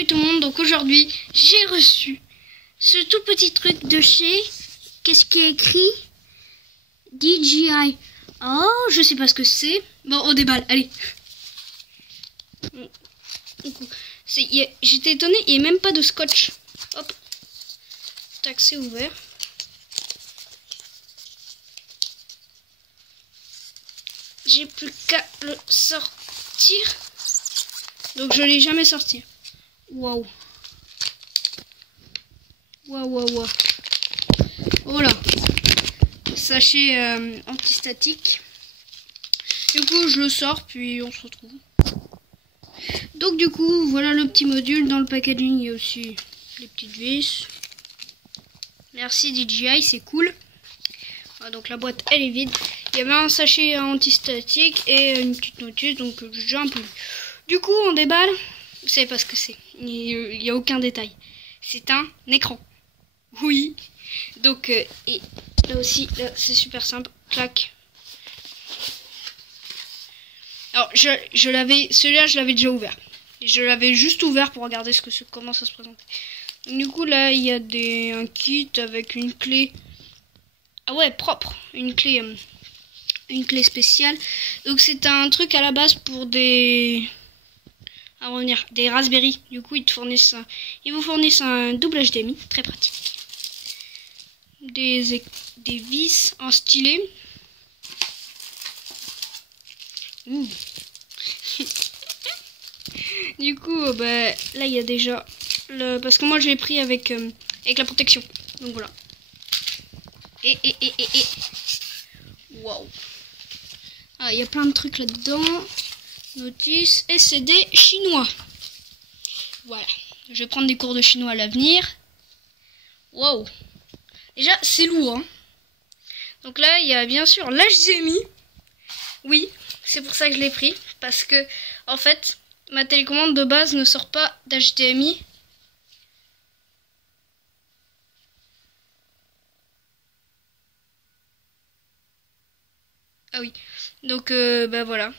Salut tout le monde, donc aujourd'hui j'ai reçu ce tout petit truc de chez... Qu'est-ce qui est écrit? DJI. Oh, je sais pas ce que c'est. Bon, on déballe, allez. J'étais étonné, il n'y a même pas de scotch. Hop. Tac, c'est ouvert. J'ai plus qu'à le sortir. Donc je l'ai jamais sorti. Waouh. Waouh. Voilà. Sachet antistatique. Du coup, je le sors, puis on se retrouve. Donc du coup, voilà le petit module. Dans le packaging, il y a aussi les petites vis. Merci DJI, c'est cool. Voilà, donc la boîte, elle est vide. Il y avait un sachet antistatique et une petite notice, donc j'ai un peu vu. Du coup, on déballe. Vous savez pas ce que c'est. Il n'y a aucun détail. C'est un écran. Oui. Donc, et là aussi, là, c'est super simple. Clac. Alors, celui-là, je l'avais déjà ouvert. Et je l'avais juste ouvert pour regarder comment ça se présentait. Donc, du coup, là, il y a un kit avec une clé. Ah ouais, propre. Une clé spéciale. Donc, c'est un truc à la base pour des Raspberry. Du coup, ils vous fournissent un double HDMI, très pratique. Des vis en stylet. Du coup, là il y a déjà parce que moi je l'ai pris avec la protection. Donc voilà. Et waouh. Ah, il y a plein de trucs là-dedans. Notice et c'est des chinois. Voilà. Je vais prendre des cours de chinois à l'avenir. Waouh. Déjà, c'est lourd. Hein. Donc là, il y a bien sûr l'HDMI. Oui, c'est pour ça que je l'ai pris. Parce que, en fait, ma télécommande de base ne sort pas d'HDMI. Ah oui. Donc, voilà.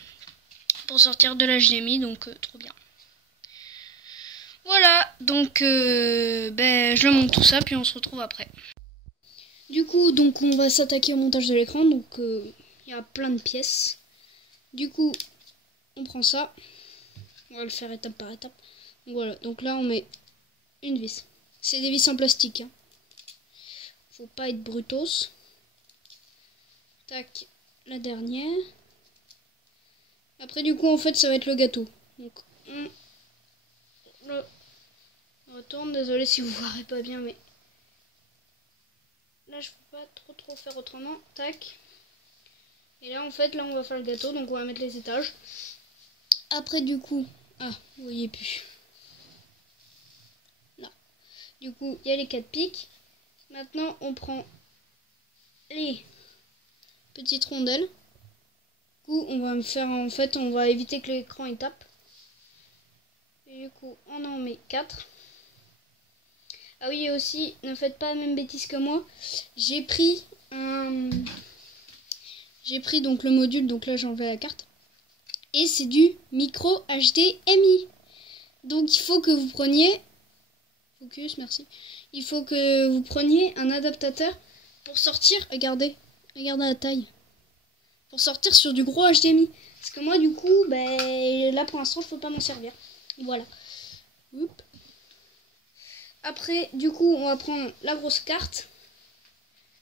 Pour sortir de l'HDMI, donc trop bien. Voilà, donc je monte tout ça, puis on se retrouve après. Du coup, donc on va s'attaquer au montage de l'écran, donc il y a plein de pièces. Du coup, on prend ça, on va le faire étape par étape. Donc, voilà, donc là on met une vis. C'est des vis en plastique, hein. Faut pas être brutos. Tac, la dernière. Après du coup en fait ça va être le gâteau. Donc on le retourne, désolé si vous verrez pas bien, mais là je peux pas trop faire autrement. Tac. Et là en fait là on va faire le gâteau, donc on va mettre les étages. Après du coup, vous voyez plus. Là. Du coup il y a les 4 pics. Maintenant on prend les petites rondelles. Du coup on va on va éviter que l'écran il tape. Et du coup on en met 4. Ah oui, et aussi, ne faites pas la même bêtise que moi. J'ai pris donc le module, donc là j'ai enlevé la carte. Et c'est du micro HDMI. Donc il faut que vous preniez... Focus, merci. Il faut que vous preniez un adaptateur pour sortir... Regardez la taille. Pour sortir sur du gros HDMI. Parce que moi du coup, là pour l'instant je peux pas m'en servir. Voilà. Oups. Après, du coup, on va prendre la grosse carte.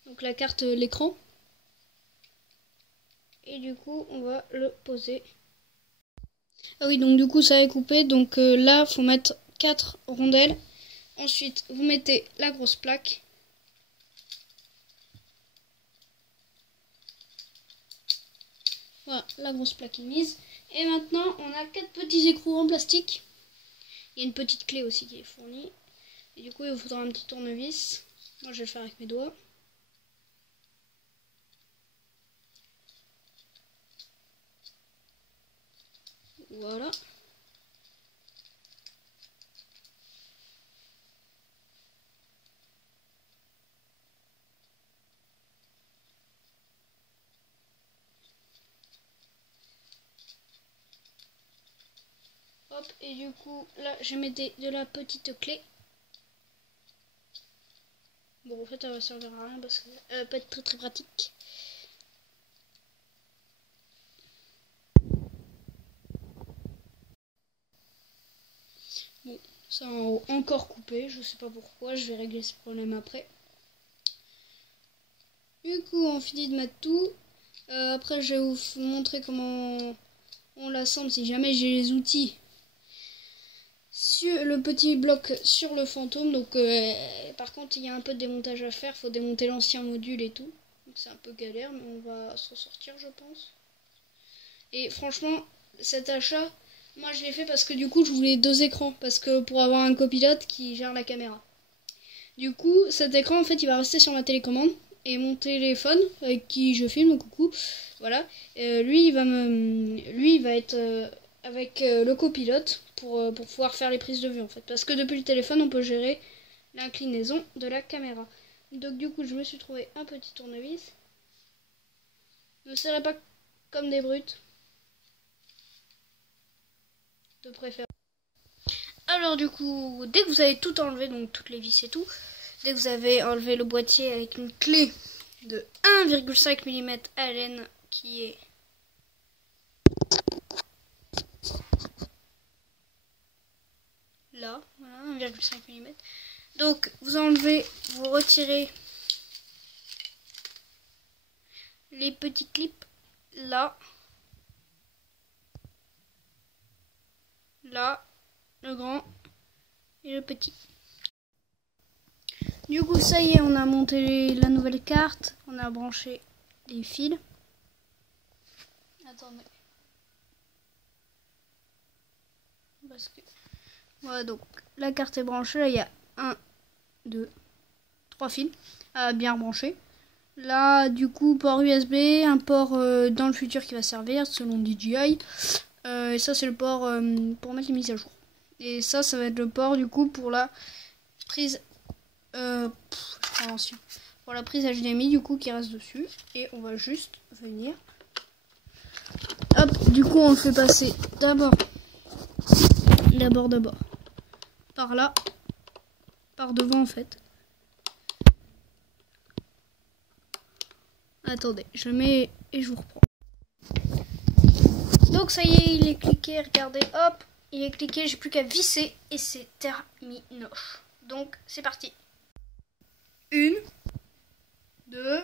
Donc la carte, l'écran. Et du coup, on va le poser. Ah oui, donc du coup, ça est coupé. Donc là, faut mettre 4 rondelles. Ensuite, vous mettez la grosse plaque. Voilà, la grosse plaque est mise. Et maintenant, on a 4 petits écrous en plastique. Il y a une petite clé aussi qui est fournie. Et du coup, il vous faudra un petit tournevis. Moi, je vais le faire avec mes doigts. Voilà. Hop, et du coup, là, je mets de la petite clé. Bon, en fait, elle va servir à rien parce qu'elle va pas être très très pratique. Bon, ça a encore coupé, je sais pas pourquoi, je vais régler ce problème après. Du coup, on finit de mettre tout. Après, je vais vous montrer comment on l'assemble si jamais j'ai les outils sur le petit bloc sur le fantôme. Donc, par contre, il y a un peu de démontage à faire. Il faut démonter l'ancien module et tout. Donc, c'est un peu galère, mais on va s'en sortir, je pense. Et franchement, cet achat, moi je l'ai fait parce que du coup, je voulais 2 écrans. Parce que pour avoir un copilote qui gère la caméra. Du coup, cet écran, en fait, il va rester sur ma télécommande. Et mon téléphone avec qui je filme, coucou, voilà, lui il va être avec le copilote pour pouvoir faire les prises de vue en fait, parce que depuis le téléphone on peut gérer l'inclinaison de la caméra. Donc du coup je me suis trouvé un petit tournevis. Ne serrez pas comme des brutes, de préférence. Alors du coup, dès que vous avez tout enlevé, donc toutes les vis et tout, dès que vous avez enlevé le boîtier avec une clé de 1,5 mm Allen qui est là, voilà, 1,5 mm. Donc vous enlevez, vous retirez les petits clips là, là, le grand et le petit. Du coup, ça y est, on a monté la nouvelle carte, on a branché les fils. Attendez. Parce que... Voilà, donc la carte est branchée, là il y a 1, 2, 3 fils à bien brancher. Là, du coup, port USB, un port dans le futur qui va servir selon DJI. Et ça, c'est le port pour mettre les mises à jour. Et ça va être le port du coup pour la prise... pour la prise HDMI du coup qui reste dessus. Et on va juste venir. Hop, du coup on le fait passer d'abord. Par là. Par devant en fait. Attendez, je mets et je vous reprends. Donc ça y est, il est cliqué, regardez, hop, il est cliqué, j'ai plus qu'à visser et c'est terminoche. Donc c'est parti. 1, 2,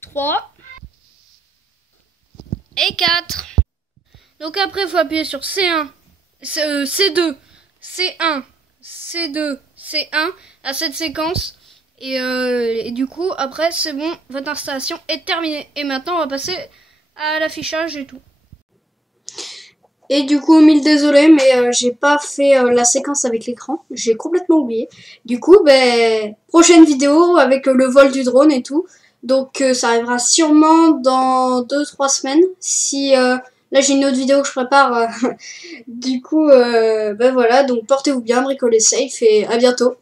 3 et 4. Donc après il faut appuyer sur C1, C2, C1, C2, C1 à cette séquence. Et du coup après c'est bon, votre installation est terminée. Et maintenant on va passer à l'affichage et tout. Et du coup, mille désolé, mais j'ai pas fait la séquence avec l'écran. J'ai complètement oublié. Du coup, prochaine vidéo avec le vol du drone et tout. Donc ça arrivera sûrement dans 2-3 semaines. Si là j'ai une autre vidéo que je prépare. Du coup, voilà. Donc portez-vous bien, bricolez safe et à bientôt.